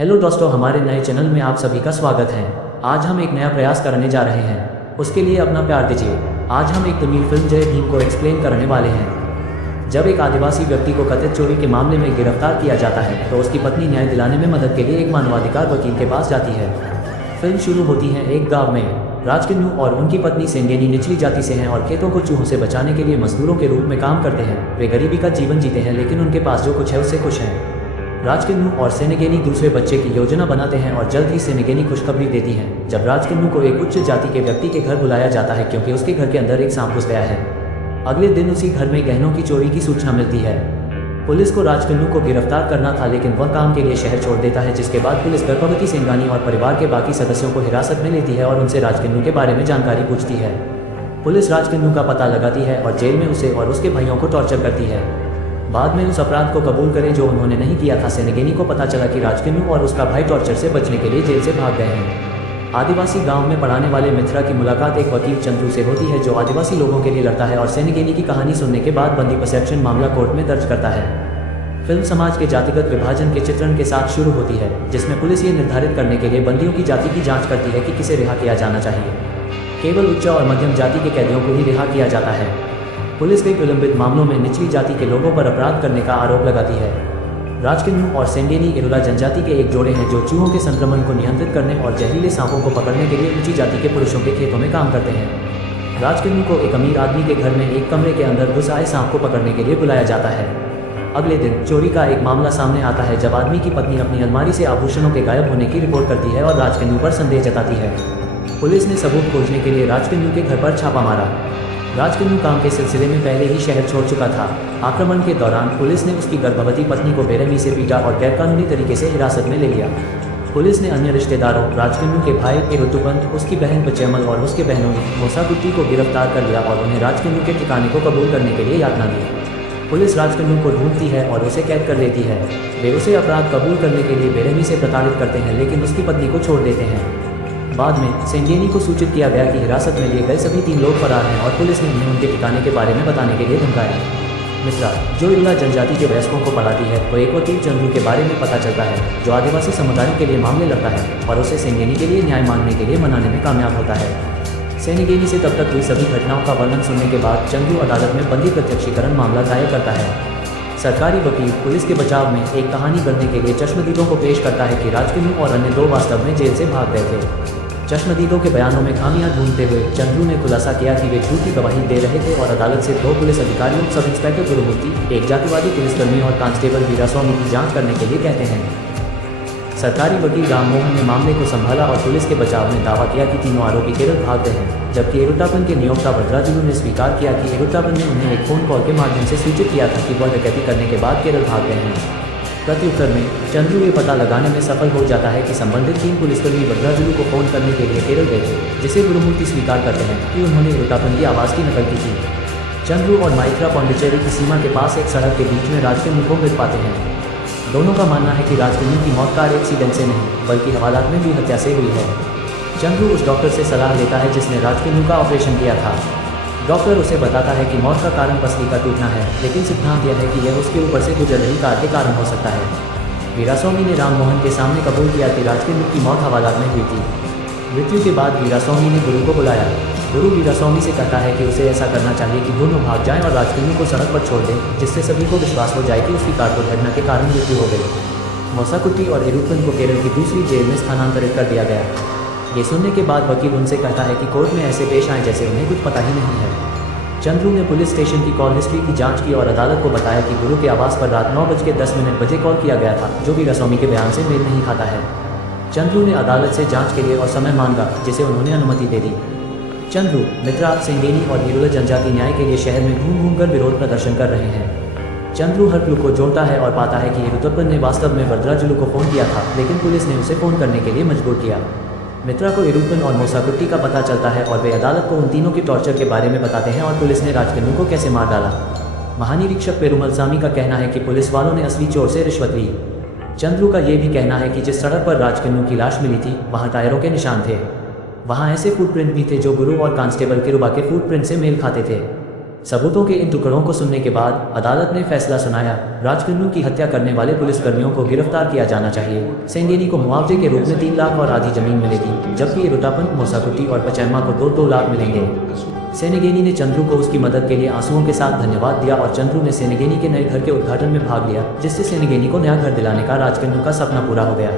Hello दोस्तों, हमारे नए चैनल में आप सभी का स्वागत है। आज हम एक नया प्रयास करने जा रहे हैं, उसके लिए अपना प्यार दीजिए। आज हम एक तमिल फिल्म जय भीम को एक्सप्लेन करने वाले हैं। जब एक आदिवासी व्यक्ति को कथित चोरी के मामले में गिरफ्तार किया जाता है तो उसकी पत्नी न्याय दिलाने में मदद के लिए एक मानवाधिकार वकील के पास जाती है। फिल्म शुरू होती है एक गाँव में। राजकिन्नू और उनकी पत्नी सेंगेनी निचली जाति से हैं और खेतों को चूहों से बचाने के लिए मजदूरों के रूप में काम करते हैं। वे गरीबी का जीवन जीते हैं, लेकिन उनके पास जो कुछ है उससे खुश हैं। राजकिन्नू और सेनेगेनी दूसरे बच्चे की योजना बनाते हैं और जल्द ही सेनेगेनी खुशखबरी देती है जब राजकिन्नू को एक उच्च जाति के व्यक्ति के घर बुलाया जाता है, क्योंकि उसके घर के अंदर एक सांप घुस गया है। अगले दिन उसी घर में गहनों की चोरी की सूचना मिलती है। पुलिस को राजकिन्नू को गिरफ्तार करना था, लेकिन वह काम के लिए शहर छोड़ देता है, जिसके बाद पुलिस गर्भवती सेंगानी और परिवार के बाकी सदस्यों को हिरासत में लेती है और उनसे राजकिन्नू के बारे में जानकारी पूछती है। पुलिस राजकिन्नू का पता लगाती है और जेल में उसे और उसके भाइयों को टॉर्चर करती है। बाद में उस अपराध को कबूल करें जो उन्होंने नहीं किया था। सेनेगेनी को पता चला कि राजकिन्नू और उसका भाई टॉर्चर से बचने के लिए जेल से भाग गए हैं। आदिवासी गांव में पढ़ाने वाले मित्रा की मुलाकात एक वकील चंद्रू से होती है, जो आदिवासी लोगों के लिए लड़ता है और सेनेगेनी की कहानी सुनने के बाद बंदी परसेप्शन मामला कोर्ट में दर्ज करता है। फिल्म समाज के जातिगत विभाजन के चित्रण के साथ शुरू होती है, जिसमें पुलिस ये निर्धारित करने के लिए बंदियों की जाति की जाँच करती है कि किसे रिहा किया जाना चाहिए। केवल उच्च और मध्यम जाति के कैदियों को ही रिहा किया जाता है। पुलिस कई प्रलंबित मामलों में निचली जाति के लोगों पर अपराध करने का आरोप लगाती है। राजकिन्नू और सेंगेनी इरुला जनजाति के एक जोड़े हैं जो चूहों के संक्रमण को नियंत्रित करने और जहरीले सांपों को पकड़ने के लिए ऊंची जाति के पुरुषों के खेतों में काम करते हैं। राजकिन्नू को एक अमीर आदमी के घर में एक कमरे के अंदर घुस आए सांप को पकड़ने के लिए बुलाया जाता है। अगले दिन चोरी का एक मामला सामने आता है, जब आदमी की पत्नी अपनी अलमारी से आभूषणों के गायब होने की रिपोर्ट करती है और राजकिन्नू पर संदेह जताती है। पुलिस ने सबूत खोजने के लिए राजकिन्नू के घर पर छापा मारा। राजकिन्नू काम के सिलसिले में पहले ही शहर छोड़ चुका था। आक्रमण के दौरान पुलिस ने उसकी गर्भवती पत्नी को बेरहमी से पीटा और गैरकानूनी तरीके से हिरासत में ले लिया। पुलिस ने अन्य रिश्तेदारों, राजकिन्नू के भाई इरुतुपन, उसकी बहन पचैमल और उसके बहनों मोसाकुट्टी को गिरफ्तार कर लिया और उन्हें राजकिन्नू के ठिकाने को कबूल करने के लिए यातना दी। पुलिस राजकिन्नू को ढूंढती है और उसे कैद कर लेती है। वे उसे अपराध कबूल करने के लिए बेरहमी से प्रताड़ित करते हैं, लेकिन उसकी पत्नी को छोड़ देते हैं। बाद में सेंगेनी को सूचित किया गया कि हिरासत में लिए गए सभी 3 लोग फरार हैं और पुलिस ने उन्हें उनके ठिकाने के बारे में बताने के लिए धमकाया। मित्रा, जो इरुला जनजाति के वयस्कों को पढ़ाती है, तो एक वकील चंद्रू के बारे में पता चलता है, जो आदिवासी समुदायों के लिए मामले लड़ता है और उसे सेंगेनी के लिए न्याय मांगने के लिए मनाने में कामयाब होता है। सेनेगेनी से तब तक हुई सभी घटनाओं का वर्णन सुनने के बाद चंद्रू अदालत में बंदी प्रत्यक्षीकरण मामला दायर करता है। सरकारी वकील पुलिस के बचाव में एक कहानी गढ़ने के लिए चश्मदीदों को पेश करता है कि राजकिन्नू और अन्य 2 वास्तव में जेल से भाग गए थे। चश्मदीदों के बयानों में खामियां ढूंढते हुए चंद्रू ने खुलासा किया कि वे झूठी गवाही दे रहे थे और अदालत से 2 पुलिस अधिकारियों, सब इंस्पेक्टर गुरुमूर्ति, एक जातिवादी पुलिसकर्मी और कांस्टेबल वीरास्वामी की जांच करने के लिए कहते हैं। सरकारी वकील राम मोहन ने मामले को संभाला और पुलिस के बचाव में दावा किया कि तीनों आरोपी केरल भाग गए हैं, जबकि इरुट्टापन के नियोक्ता भद्राजुलू ने स्वीकार किया कि इरुट्टापन ने उन्हें एक फ़ोन कॉल के माध्यम से सूचित किया था कि वह डकैती करने के बाद केरल भाग गए हैं। प्रत्युत्तर में चंद्रू ये पता लगाने में सफल हो जाता है कि संबंधित 3 पुलिसकर्मी भद्राजुलू को फ़ोन करने के लिए केरल गए थे, जिसे गुरुमूर्ति स्वीकार करते हैं कि उन्होंने इरुट्टापन की आवाज़ की नकल की थी। चंद्रू और माइत्रा पांडिचेरी की सीमा के पास एक सड़क के बीच में राजकिन्नू को मिल पाते हैं। दोनों का मानना है कि राजकिन्नू की मौत कार एक्सीडेंट से नहीं, बल्कि हवालात में भी हत्या से हुई है। चंद्रू उस डॉक्टर से सलाह लेता है जिसने राजकिन्नू का ऑपरेशन किया था। डॉक्टर उसे बताता है कि मौत का कारण पसली का टूटना है, लेकिन सिद्धांत यह है कि यह उसके ऊपर से गुजर रही कार के कारण हो सकता है। वीरास्वामी ने राम मोहन के सामने कबूल किया कि राजकिन्नू की मौत हवालात में हुई थी। मृत्यु के बाद वीरास्वामी ने गुरु को बुलाया। गुरु वीरास्वामी से कहता है कि उसे ऐसा करना चाहिए कि दोनों भाग जाएं और राजकिन्नू को सड़क पर छोड़ दें, जिससे सभी को विश्वास हो जाए कि उसकी कार दुर्घटना के कारण मृत्यु हो गई। मोसाकुट्टी और इरुप्पन को केरल की दूसरी जेल में स्थानांतरित कर दिया गया। ये सुनने के बाद वकील उनसे कहता है कि कोर्ट में ऐसे पेश आए जैसे उन्हें कुछ पता ही नहीं है। चंद्रू ने पुलिस स्टेशन की कॉल हिस्ट्री की जांच की और अदालत को बताया कि गुरु के आवास पर रात 9:10 बजे कॉल किया गया था, जो वीरास्वामी के बयान से मेल नहीं खाता है। चंद्रू ने अदालत से जांच के लिए और समय मांगा, जिसे उन्होंने अनुमति दे दी। चंद्रू, मित्रा, सेंगेनी और इरुला जनजाति न्याय के लिए शहर में घूम कर विरोध प्रदर्शन कर रहे हैं। चंद्रू हर क्लू को जोड़ता है और पाता है कि इरुत्तपन ने वास्तव में भद्राजुलू को फ़ोन किया था, लेकिन पुलिस ने उसे फ़ोन करने के लिए मजबूर किया। मित्रा को इरुप्पन और मोसाकुट्टी का पता चलता है और वे अदालत को उन तीनों की टॉर्चर के बारे में बताते हैं और पुलिस ने राजकिन्नू को कैसे मार डाला। महानिरीक्षक पेरुमल सामी का कहना है कि पुलिस वालों ने असली चोर से रिश्वत ली। चंद्रू का यह भी कहना है कि जिस सड़क पर राजकिन्नू की लाश मिली थी, वहाँ टायरों के निशान थे। वहाँ ऐसे फुटप्रिंट भी थे जो गुरु और कांस्टेबल किरुबा के फुटप्रिंट से मेल खाते थे। सबूतों के इन टुकड़ों को सुनने के बाद अदालत ने फैसला सुनाया, राजकन्नू की हत्या करने वाले पुलिसकर्मियों को गिरफ्तार किया जाना चाहिए। सेंगेनी को मुआवजे के रूप में 3 लाख और आधी जमीन मिलेगी, जबकि रुटापन, मोसाकुटी और पचैम्मा को 2-2 लाख मिलेंगे। सेनेगेनी ने चंद्रू को उसकी मदद के लिए आंसुओं के साथ धन्यवाद दिया और चंद्रू ने सेनेगेनी के नए घर के उद्घाटन में भाग लिया, जिससे सेनेगेनी को नया घर दिलाने का राजकन्नू का सपना पूरा हो गया।